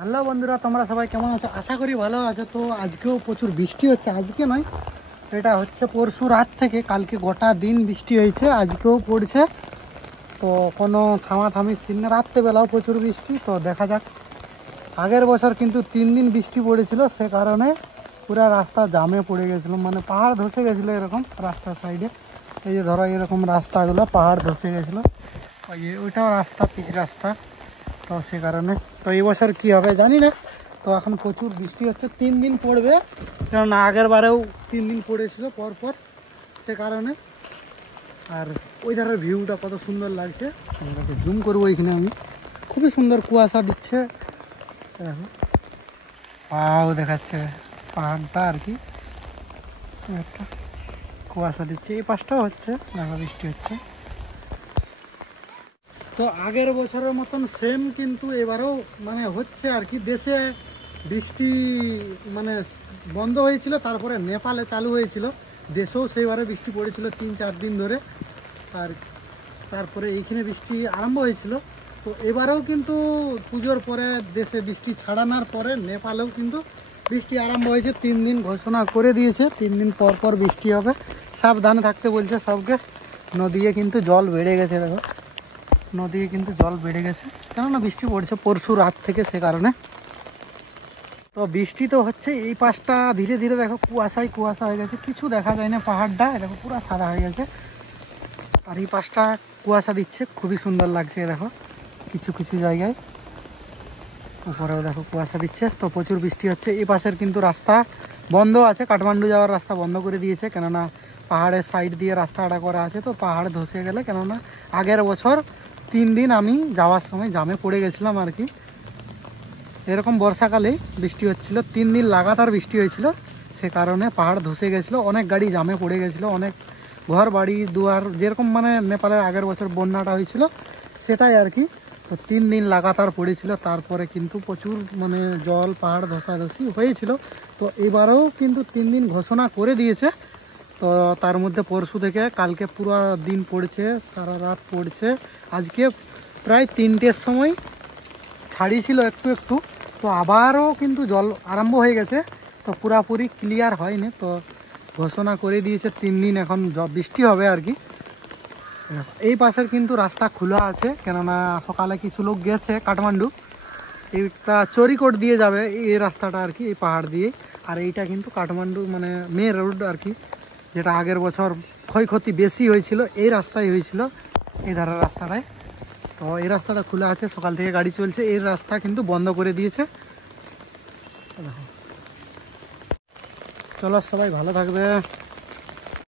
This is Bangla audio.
হ্যালো বন্ধুরা, তোমরা সবাই কেমন আছো? আশা করি ভালো আছো। তো আজকেও প্রচুর বৃষ্টি হচ্ছে। আজকে নয়, এটা হচ্ছে পরশু রাত থেকে কালকে গোটা দিন বৃষ্টি হয়েছে, আজকেও পড়ছে। তো কোনো থামাথামির সিন না, রাত্রেবেলাও প্রচুর বৃষ্টি। তো দেখা যাক। আগের বছর কিন্তু 3 দিন বৃষ্টি পড়েছিল, সে কারণে পুরো রাস্তা জামে পড়ে গেছিলো, মানে পাহাড় ধসে গেছিলো এরকম রাস্তার সাইডে। এই যে ধরো এরকম রাস্তাগুলো পাহাড় ধসে গেছিলো, ওইটাও রাস্তা, পিচ রাস্তা। তো সে কারণে তো এই বছর কী হবে জানি না। তো এখন প্রচুর বৃষ্টি হচ্ছে, 3 দিন পড়বে, কারণ আগের বারেও 3 দিন পড়েছিল পরপর, সে কারণে। আর ওই ধারের ভিউটা কত সুন্দর লাগছে, তোমাকে জুম করবো এখানে আমি। খুবই সুন্দর কুয়াশা দিচ্ছে, দেখো পাও দেখাচ্ছে পাহাড়টা আর কি, একটা কুয়াশা দিচ্ছে। এই পাশটাও হচ্ছে, দেখো বৃষ্টি হচ্ছে। তো আগের বছরের মতন সেম কিন্তু এবারেও মানে হচ্ছে আর কি। দেশে বৃষ্টি মানে বন্ধ হয়েছিল, তারপরে নেপালে চালু হয়েছিল, দেশেও সেইবারে বৃষ্টি পড়েছিল 3-4 দিন ধরে। আর তারপরে এইখানে বৃষ্টি আরম্ভ হয়েছিল। তো এবারেও কিন্তু পুজোর পরে দেশে বৃষ্টি ছাড়ানোর পরে নেপালেও কিন্তু বৃষ্টি আরম্ভ হয়েছে। 3 দিন ঘোষণা করে দিয়েছে, 3 দিন পর পর বৃষ্টি হবে, সাবধানে থাকতে বলছে সবকে। নদীতে কিন্তু জল বেড়ে গেছে, দেখো নদীতে কিন্তু জল বেড়ে গেছে, কেননা বৃষ্টি পড়ছে পরশু রাত থেকে, সে কারণে। তো বৃষ্টি তো হচ্ছে, এই পাশটা ধীরে ধীরে দেখো কুয়াশায় কুয়াশা হয়ে গেছে, কিছু দেখা যায় না, পাহাড়টা দেখো পুরো সাদা হয়ে গেছে। আর এই পাশটা কুয়াশা দিচ্ছে, খুবই সুন্দর লাগছে দেখো, কিছু কিছু জায়গায় উপরেও দেখো কুয়াশা দিচ্ছে। তো প্রচুর বৃষ্টি হচ্ছে। এই পাশের কিন্তু রাস্তা বন্ধ আছে, কাঠমান্ডু যাওয়ার রাস্তা বন্ধ করে দিয়েছে, কেননা পাহাড়ের সাইড দিয়ে রাস্তাটা করা আছে। তো পাহাড় ধসে গেলে, কেননা আগের বছর 3 দিন আমি যাওয়ার সময় জামে পড়ে গেছিলাম আর কি। এরকম বর্ষাকালেই বৃষ্টি হচ্ছিল, 3 দিন লাগাতার বৃষ্টি হয়েছিল, সে কারণে পাহাড় ধসে গেছিলো, অনেক গাড়ি জামে পড়ে গেছিলো, অনেক ঘর বাড়ি দুয়ার, যেরকম মানে নেপালের আগের বছর বন্যাটা হয়েছিল সেটাই আর কি। তো 3 দিন লাগাতার পড়েছিল, তারপরে কিন্তু প্রচুর মানে জল, পাহাড় ধসাধসি হয়েছিল। তো এবারেও কিন্তু 3 দিন ঘোষণা করে দিয়েছে। তো তার মধ্যে পরশু থেকে কালকে পুরো দিন পড়ছে, সারা রাত পড়ছে। আজকে প্রায় 3টের সময় ছাড়িয়েছিল একটু একটু, তো আবারও কিন্তু জল আরম্ভ হয়ে গেছে। তো পুরাপুরি ক্লিয়ার হয়নি, তো ঘোষণা করে দিয়েছে 3 দিন এখন বৃষ্টি হবে আর কি। এই পাশের কিন্তু রাস্তা খোলা আছে, কেননা সকালে কিছু লোক গেছে কাঠমান্ডু, এইটা চরিকোট দিয়ে যাবে এই রাস্তাটা আর কি, এই পাহাড় দিয়ে। আর এইটা কিন্তু কাঠমান্ডু মানে মেন রোড আর কি, যেটা আগের বছর ক্ষয়ক্ষতি বেশি হয়েছিল এই রাস্তায় হয়েছিল, এই ধারের রাস্তাটায়। তো এই রাস্তাটা খোলা আছে, সকাল থেকে গাড়ি চলছে, এই রাস্তা কিন্তু বন্ধ করে দিয়েছে। দেখো, চলো সবাই ভালো থাকবে।